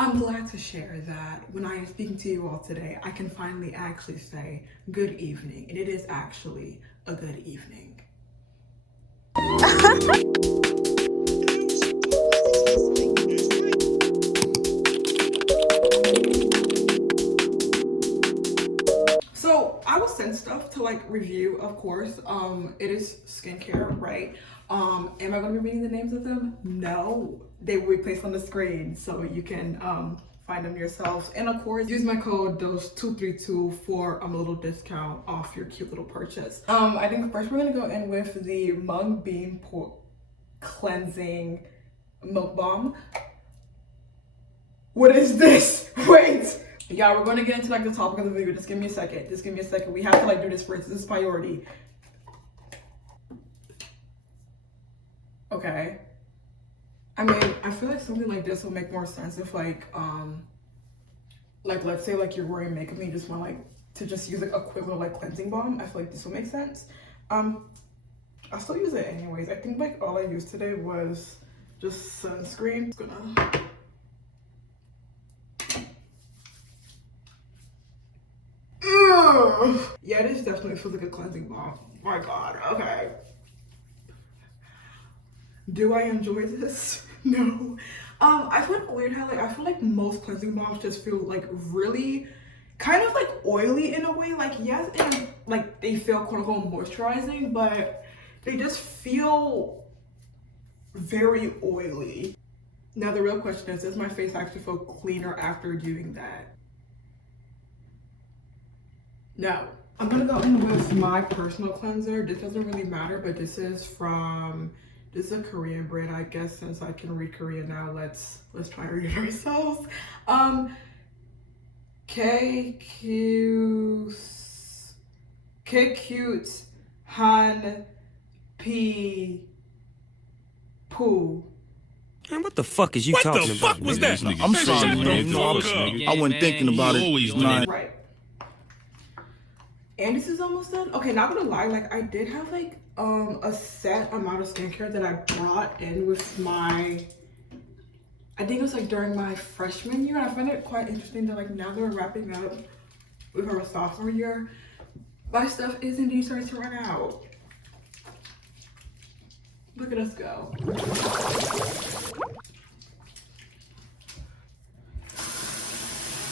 I'm glad to share that when I am speaking to you all today, I can finally actually say good evening, and it is actually a good evening. So I was sent stuff to like review, of course. It is skincare, right? Am I gonna be reading the names of them? No, they will be placed on the screen so you can find them yourselves. And of course, use my code DOSE232 for a little discount off your cute little purchase. I think first we're gonna go in with the Mung Bean Cleansing Milk Balm. What is this? Wait. Yeah, we're going to get into like the topic of the video. Just give me a second. Just give me a second. We have to like do this first. This is priority. Okay. I mean, I feel like something like this will make more sense if like let's say like you're wearing makeup and you just want like to just use like a quick little like cleansing balm. I feel like this will make sense. I'll still use it anyways. I think like all I used today was just sunscreen. Just gonna yeah, this definitely feels like a cleansing balm. My God, okay. Do I enjoy this? No. I feel like weird how like I feel like most cleansing balms just feel like really kind of like oily in a way. Like yes, and like they feel quote unquote moisturizing, but they just feel very oily. Now the real question is, does my face actually feel cleaner after doing that? No. I'm gonna go in with my personal cleanser. This doesn't really matter, but this is a Korean brand, I guess. Since I can read Korean now, let's try and read it ourselves. K-Cute Han P Poo. Man, what the fuck is you talking about? What the fuck was that? I'm sorry, man. I wasn't thinking about it. Right. And this is almost done. Okay, not gonna lie, like I did have like a set amount of skincare that I brought in with my, I think it was like during my freshman year. And I find it quite interesting that like now that we're wrapping up with our sophomore year, my stuff is indeed starting to run out. Look at us go.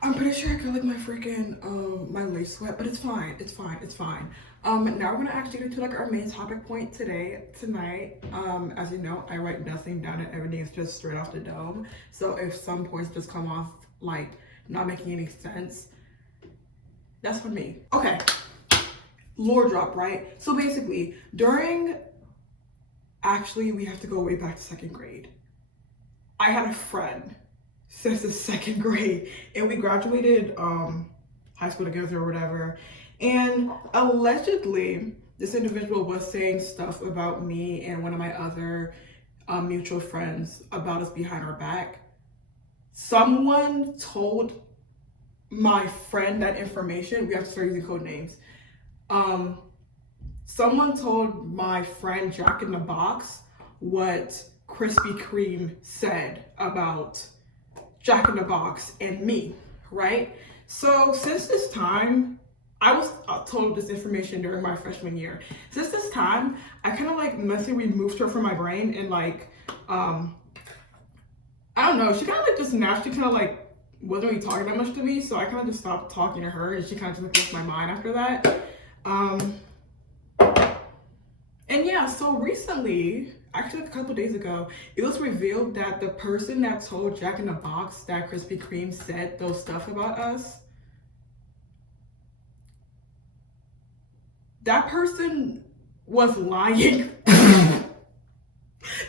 I'm pretty sure I got like my freaking my lace sweat, but it's fine. It's fine. It's fine. Now we're gonna actually get into like our main topic point tonight. As you know, I write nothing down and everything is just straight off the dome. So if some points just come off like not making any sense, that's for me. Okay, lore drop, right? So basically, actually we have to go way back to second grade. I had a friend since the second grade, and we graduated high school together or whatever, and allegedly this individual was saying stuff about me and one of my other mutual friends about us behind our back. Someone told my friend that information. We have to start using code names. Someone told my friend Jack in the Box what Krispy Kreme said about Jack in the Box and me, right? So since this time, I was told this information during my freshman year. Since this time, I kind of like mentally removed her from my brain, and like, I don't know, she kind of like just naturally kind of like wasn't really talking that much to me, so I kind of just stopped talking to her, and she kind of just left my mind after that. And yeah, so recently, actually a couple days ago, it was revealed that the person that told Jack in the Box that Krispy Kreme said those stuff about us, that person was lying.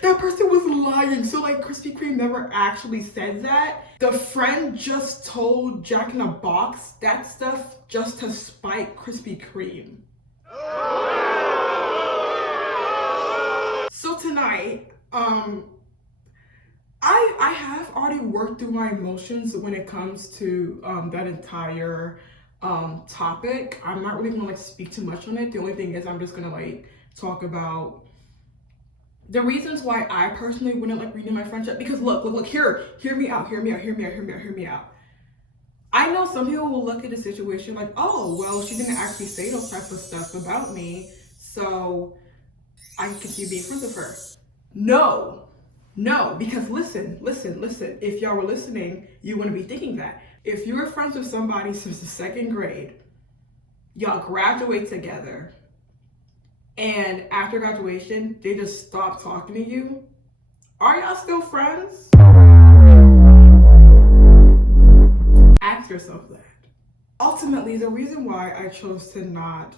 That person was lying. So like Krispy Kreme never actually said that. The friend just told Jack in the Box that stuff just to spite Krispy Kreme. So tonight, I have already worked through my emotions when it comes to that entire topic. I'm not really gonna like speak too much on it. The only thing is I'm just gonna like talk about The reasons why I personally wouldn't like renew my friendship, because look, hear me out. I know some people will look at the situation like, oh, well, she didn't actually say those types of stuff about me, so I can continue being friends with her. No, because listen. If y'all were listening, you wouldn't be thinking that. If you were friends with somebody since the 2nd grade, y'all graduate together, and after graduation, they just stop talking to you, are y'all still friends? Ask yourself that. Ultimately, the reason why I chose to not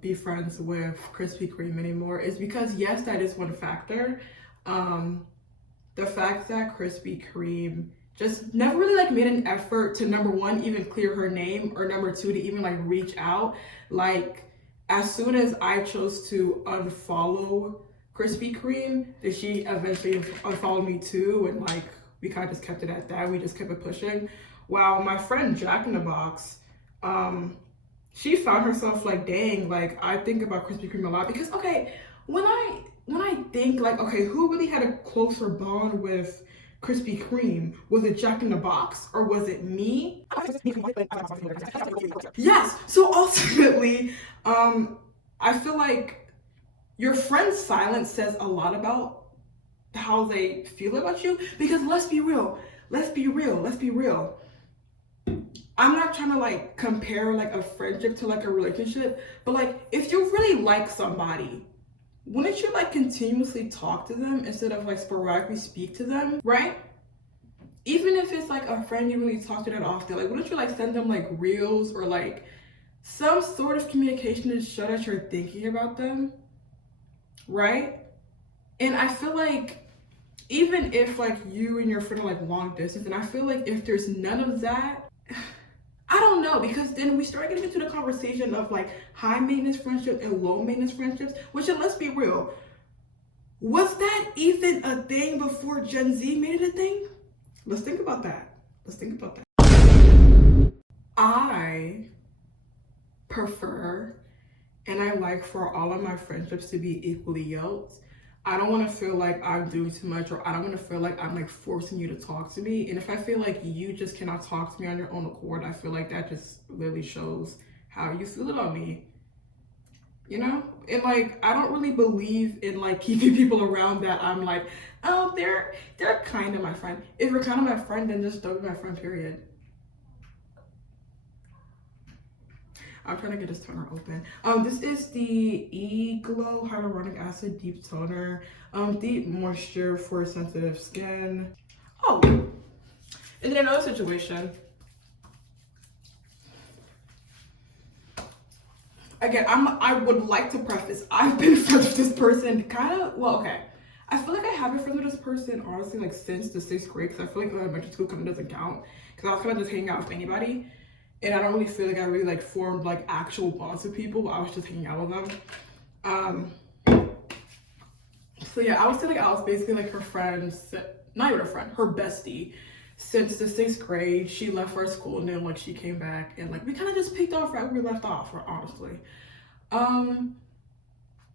be friends with Krispy Kreme anymore is because, yes, that is one factor. The fact that Krispy Kreme just never really like made an effort to, number one, even clear her name, or number two, to even like reach out. Like, as soon as I chose to unfollow Krispy Kreme, that she eventually unfollowed me too, and like we kind of just kept it at that. We just kept it pushing. While my friend Jack in the Box, she found herself like, dang, like I think about Krispy Kreme a lot, because okay, when I think like, okay, who really had a closer bond with Krispy Kreme? Was it Jack in the Box or was it me? Yes. So ultimately, I feel like your friend's silence says a lot about how they feel about you. Because let's be real. I'm not trying to like compare like a friendship to like a relationship, but like if you really like somebody, wouldn't you like continuously talk to them instead of like sporadically speak to them, right? Even if it's like a friend you really talk to that often, like wouldn't you like send them like reels or like some sort of communication to show that you're thinking about them, right? And I feel like even if like you and your friend are like long distance, and I feel like if there's none of that, I don't know, because then we start getting into the conversation of like high maintenance friendships and low maintenance friendships, which, let's be real, was that even a thing before Gen Z made it a thing? Let's think about that. I prefer and I like for all of my friendships to be equally yoked. I don't want to feel like I'm doing too much, or I don't want to feel like I'm like forcing you to talk to me. And if I feel like you just cannot talk to me on your own accord, I feel like that just really shows how you feel about me, you know? And like, I don't really believe in like keeping people around that I'm like, oh, they're kind of my friend. If you're kind of my friend, then just don't be my friend, period. I'm trying to get this toner open. This is the E-Glow Hyaluronic Acid Deep Toner. Deep moisture for sensitive skin. Oh, and then another situation. Again, I would like to preface, I've been friends with this person kind of, well, okay. I feel like I have been friends with this person, honestly, like since the 6th grade, because I feel like elementary school kind of doesn't count, because I was kind of just hanging out with anybody. And I don't really feel like I really like formed like actual bonds with people. I was just hanging out with them. So yeah, I would say like I was basically like her friend, not even a friend, her bestie since the 6th grade. She left for school and then like she came back and like we kind of just picked off right where we left off, honestly.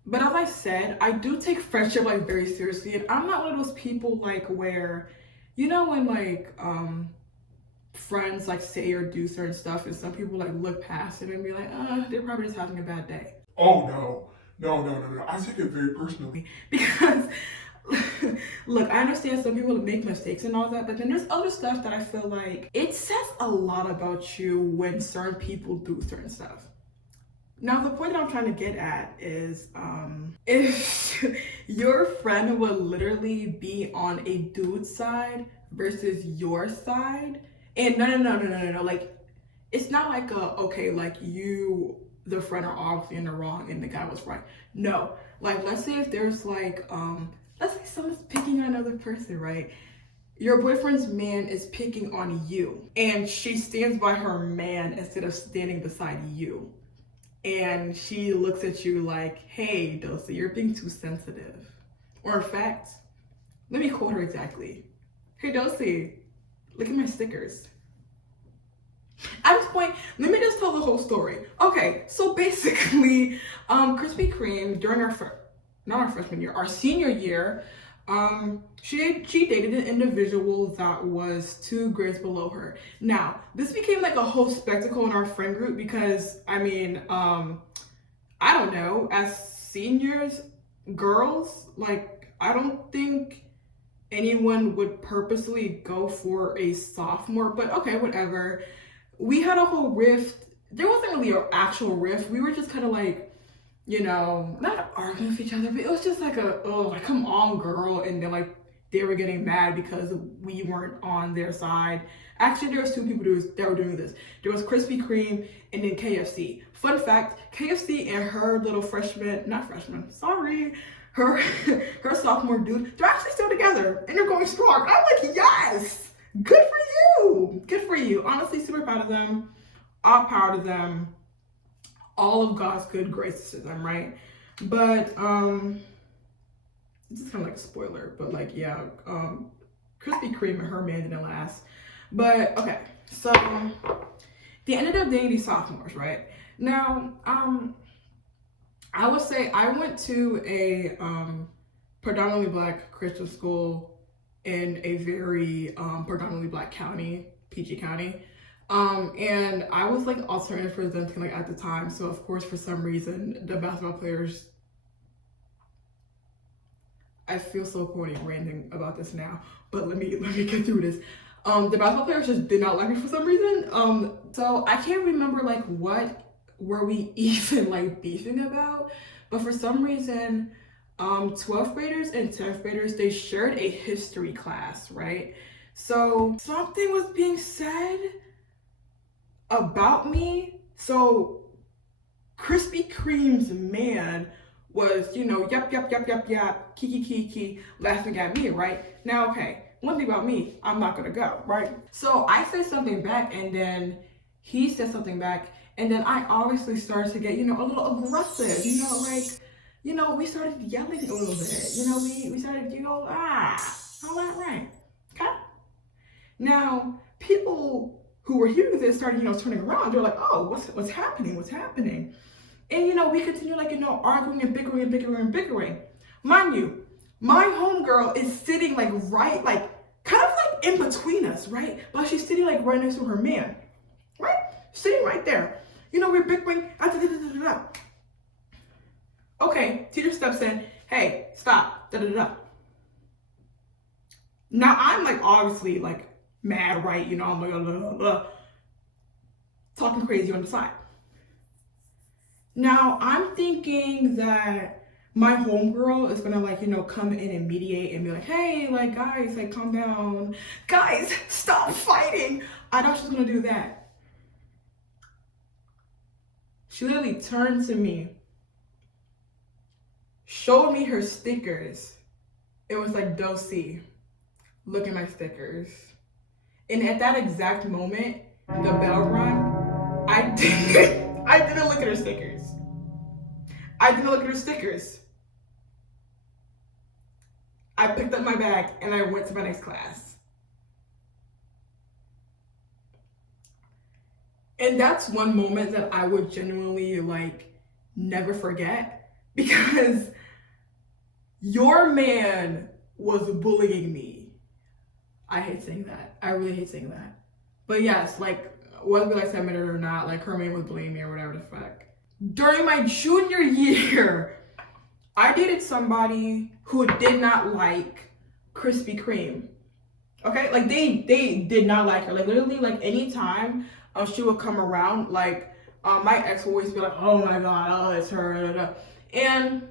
But as I said, I do take friendship like very seriously, and I'm not one of those people like where, you know, when like friends like say or do certain stuff and some people like look past it and be like, they're probably just having a bad day. Oh no. I take it very personally. Because look, I understand some people make mistakes and all that, but then there's other stuff that I feel like it says a lot about you when certain people do certain stuff. Now, the point that I'm trying to get at is if your friend would literally be on a dude's side versus your side, and no, like, it's not like okay, like you, the friend, are obviously in the wrong and the guy was right. No, like, let's say if there's like, let's say someone's picking on another person, right? Your boyfriend's man is picking on you, and she stands by her man instead of standing beside you. And she looks at you like, hey, Dolcie, you're being too sensitive. Or in fact, let me quote her exactly. Hey, Dolcie, look at my stickers. At this point, let me just tell the whole story. Okay, so basically, Krispy Kreme, during our not our freshman year, our senior year, she dated an individual that was 2 grades below her. Now, this became like a whole spectacle in our friend group because, I mean, I don't know, as seniors, girls, like, I don't think anyone would purposely go for a sophomore, but okay, whatever. We had a whole rift. There wasn't really an actual rift. We were just kind of like, you know, not arguing with each other, but it was just like like, come on, girl. And then like they were getting mad because we weren't on their side. Actually, there was 2 people that were doing this. There was Krispy Kreme and then KFC. Fun fact, KFC and her little her sophomore dude, they're actually still together and they're going strong. I'm like, yes, good for you. Good for you. Honestly, super proud of them. All power to them. All of God's good graces to them, right? But this is kind of like a spoiler, but like, yeah, Krispy Kreme and her man didn't last. But okay, so they ended up dating these sophomores, right? Now, I would say I went to a predominantly Black Christian school in a very predominantly Black county, PG County. And I was like alternative presenting like at the time. So of course, for some reason, the basketball players, I feel so corny ranting about this now, but let me get through this. The basketball players just did not like me for some reason. So I can't remember like what were we even like beefing about, but for some reason, 12th graders and 10th graders, they shared a history class, right? So something was being said about me. So Krispy Kreme's man was, you know, yap, kiki, laughing at me, right? Now, okay, one thing about me, I'm not gonna go, right? So I said something back and then he said something back and then I obviously started to get, you know, a little aggressive, you know, like, you know, we started yelling a little bit, you know, we started, you know, all that, right? Okay? Now, people who were hearing this started, you know, turning around. They're like, oh, what's happening? What's happening? And, you know, we continue like, you know, arguing and bickering. Mind you, my homegirl is sitting like right, like kind of like in between us, right? But she's sitting like right next to her man, right? Sitting right there. You know, we're bickering. Okay, teacher steps in. Hey, stop. Now I'm like obviously like mad, right? You know, I'm like talking crazy on the side. Now I'm thinking that my homegirl is gonna like, you know, come in and mediate and be like, hey, like guys, like calm down. Guys, stop fighting. I thought she was gonna do that. She literally turned to me, showed me her stickers. It was like Dolcie. Look at my stickers. And at that exact moment, the bell rang. I didn't look at her stickers. I picked up my bag and I went to my next class. And that's one moment that I would genuinely like never forget because your man was bullying me. I hate saying that. I really hate saying that. But yes, like whether we like to admit it or not, like her man was bullying me or whatever the fuck. During my junior year, I dated somebody who did not like Krispy Kreme. Okay, like they did not like her. Like literally, like anytime she would come around, like my ex would always be like, "Oh my god, oh it's her." And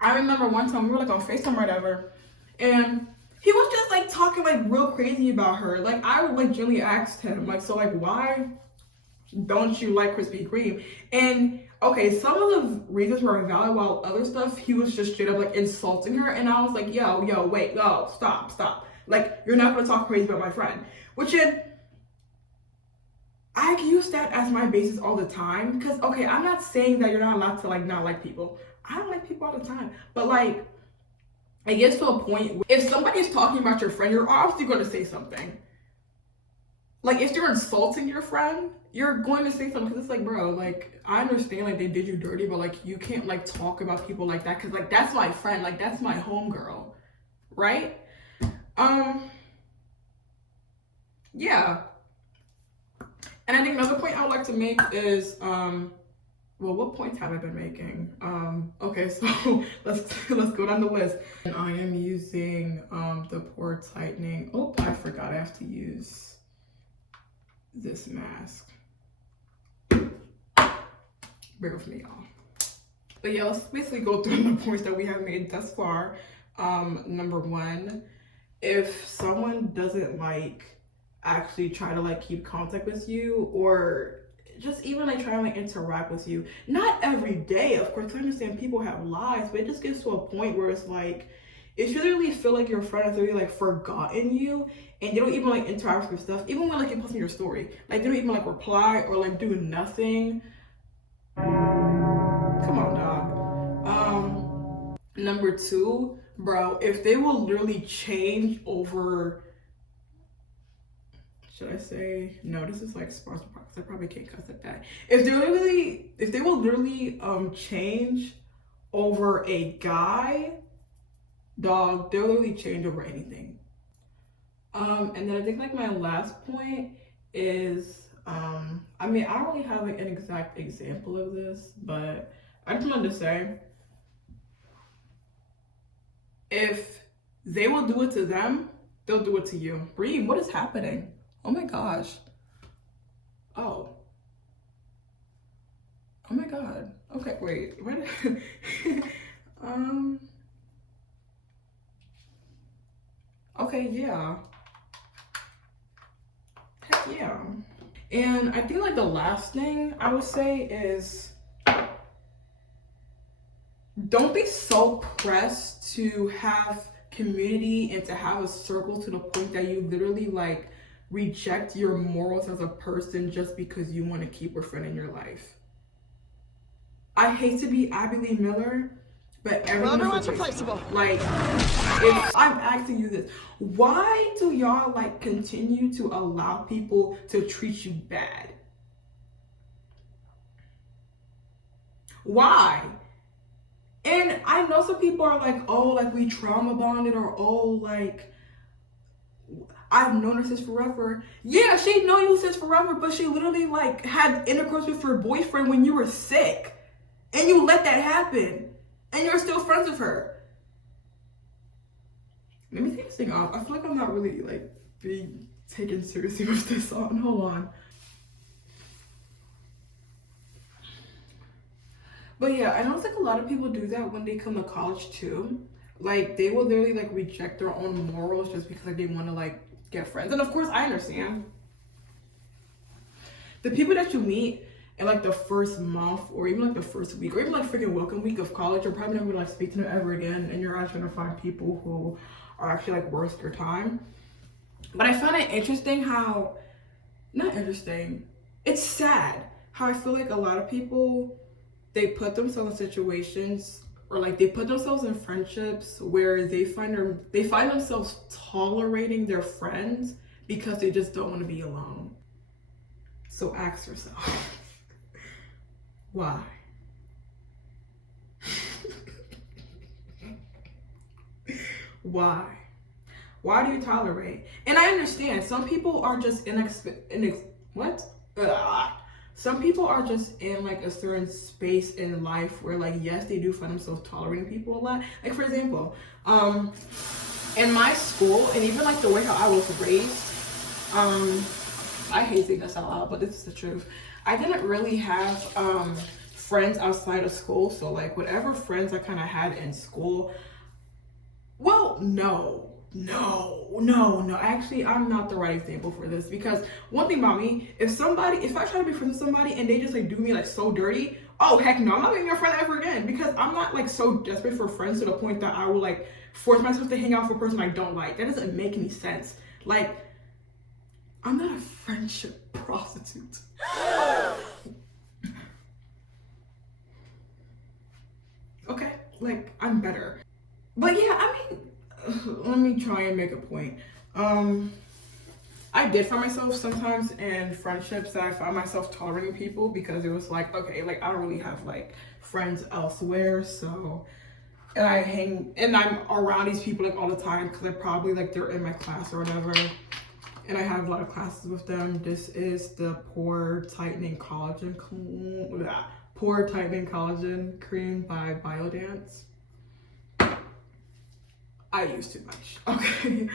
I remember one time we were like on FaceTime or whatever, and he was just like talking like real crazy about her. Like I would like genuinely asked him, like, so like why don't you like Krispy Kreme? And okay, some of the reasons were invalid, while other stuff he was just straight up like insulting her. And I was like, yo, wait, no, stop. Like you're not gonna talk crazy about my friend. Which is, I use that as my basis all the time. Because okay, I'm not saying that you're not allowed to like not like people. I don't like people all the time. But like, it gets to a point where if somebody's talking about your friend, you're obviously gonna say something. like, if you're insulting your friend, you're going to say something, because it's like, bro, like, I understand, like, they did you dirty, but, like, you can't, like, talk about people like that, because, like, that's my friend, like, that's my homegirl, right? Yeah. And I think another point I would like to make is, well, what points have I been making? Okay, so let's go down the list. And I am using the pore tightening. Oh, I forgot I have to use this mask. Bear with me, y'all. But yeah, let's basically go through the points that we have made thus far. Number one, if someone doesn't like actually try to like keep contact with you, or just even like try to like interact with you, not every day, of course, I understand people have lives, but it just gets to a point where it's like, if you literally feel like your friend has really like forgotten you and they don't even like interact with your stuff, even when like you post in your story, like they don't even like reply or like do nothing. Come on, dog. Number two, bro, if they will literally change over, should I say, no, this is like sponsored products, I probably can't cuss at that. If they will literally change over a guy, dog, they'll literally change over anything. And then I think like my last point is, I mean, I don't really have like an exact example of this, but I just wanted to say, if they will do it to them, they'll do it to you. Breathe, what is happening? Oh my gosh. Oh. Oh my god. Okay, wait. What? Okay, yeah. Heck yeah. And I think like the last thing I would say is, don't be so pressed to have community and to have a circle to the point that you literally like reject your morals as a person just because you want to keep a friend in your life. I hate to be Abby Lee Miller, but everyone's replaceable. Like, if I'm asking you this, why do y'all like continue to allow people to treat you bad? Why? And I know some people are like, oh, like we trauma bonded, or oh, like I've known her since forever. Yeah, she known you since forever, but she literally like had intercourse with her boyfriend when you were sick, and you let that happen, and you're still friends with her. Let me take this thing off. I feel like I'm not really like being taken seriously with this on. Hold on. But yeah, I don't think a lot of people do that when they come to college too. Like they will literally like reject their own morals just because like they want to like get friends. And of course I understand. The people that you meet in like the first month or even like the first week or even like freaking welcome week of college, you're probably never gonna like speak to them ever again, and you're actually gonna find people who are actually like worth your time. But I find it interesting how, not interesting, it's sad how I feel like a lot of people, they put themselves in situations or like they put themselves in friendships where they find themselves tolerating their friends because they just don't want to be alone. So ask yourself, why? Why? Why do you tolerate? And I understand some people are just some people are just in like a certain space in life where like, yes, they do find themselves tolerating people a lot. Like for example, in my school and even like the way how I was raised, I hate saying this out loud, but this is the truth. I didn't really have friends outside of school. So like whatever friends I kind of had in school, well, no. Actually, I'm not the right example for this, because one thing about me, if I try to be friends with somebody and they just like do me like so dirty, oh heck no, I'm not being your friend ever again, because I'm not like so desperate for friends to the point that I will like force myself to hang out with a person I don't like. That doesn't make any sense. Like, I'm not a friendship prostitute. Okay, like I'm better. But yeah, I mean, let me try and make a point. I did find myself sometimes in friendships that I found myself tolerating people because it was like, okay, like I don't really have like friends elsewhere, so and I'm around these people like all the time because they're in my class or whatever, and I have a lot of classes with them. This is the pore tightening collagen cream by Biodance. I use too much. Okay.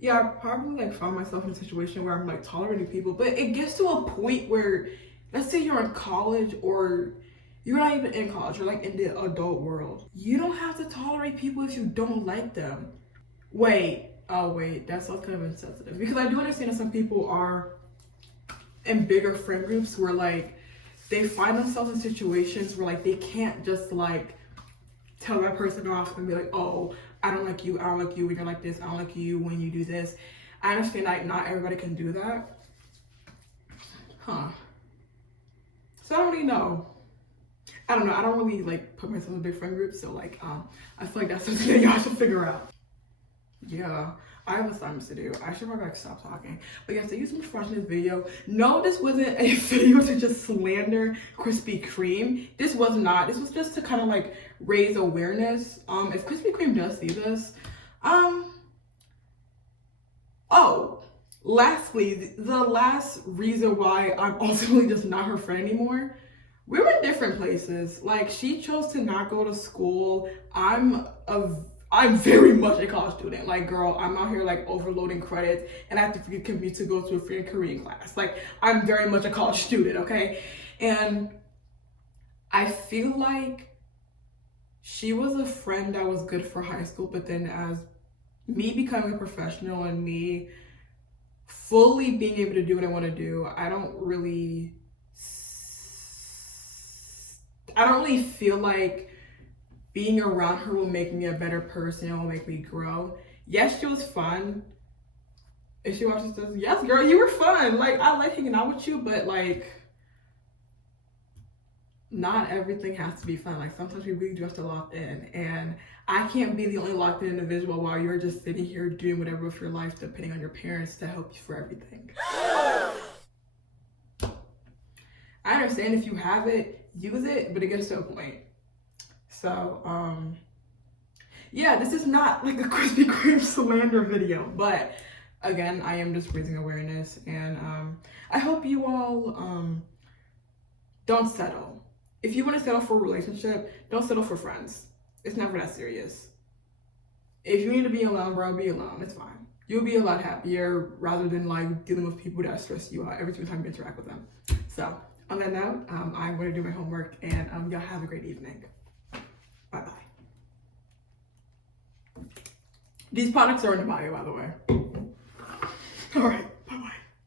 Yeah, I probably like found myself in a situation where I'm like tolerating people, but it gets to a point where, let's say you're in college, or you're not even in college, you're like in the adult world. You don't have to tolerate people if you don't like them. Wait, that sounds kind of insensitive, because I do understand that some people are in bigger friend groups where like they find themselves in situations where like they can't just like tell that person off and be like, oh, I don't like you when you're like this, I don't like you when you do this. I understand that not everybody can do that. So I don't really know. I don't know. I don't really like put myself in big friend groups, so like I feel like that's something that y'all should figure out. Yeah, I have assignments to do. I should probably like stop talking. But yeah, thank you so much for watching this video. No, this wasn't a video to just slander Krispy Kreme. This was not. This was just to kind of like raise awareness. If Krispy Kreme does see this, oh, lastly, the last reason why I'm ultimately just not her friend anymore. We were in different places. Like, she chose to not go to school. I'm very much a college student. Like, girl, I'm out here like overloading credits, and I have to commute to go to a freaking Korean class. Like, I'm very much a college student, okay? And I feel like she was a friend that was good for high school, but then as me becoming a professional and me fully being able to do what I want to do, I don't really feel like being around her will make me a better person, it will make me grow. Yes, she was fun. If she watches this, yes, girl, you were fun. Like, I like hanging out with you, but like, not everything has to be fun. Like, sometimes we really do have to lock in, and I can't be the only locked in individual while you're just sitting here doing whatever with your life, depending on your parents to help you for everything. I understand if you have it, use it, but it gets to a point. So, yeah, this is not like a Krispy Kreme slander video, but again, I am just raising awareness, and I hope you all don't settle. If you want to settle for a relationship, don't settle for friends. It's never that serious. If you need to be alone, bro, be alone. It's fine. You'll be a lot happier rather than like dealing with people that stress you out every time you interact with them. So, on that note, I'm going to do my homework, and y'all have a great evening. Bye-bye. These products are in the bio, by the way. All right.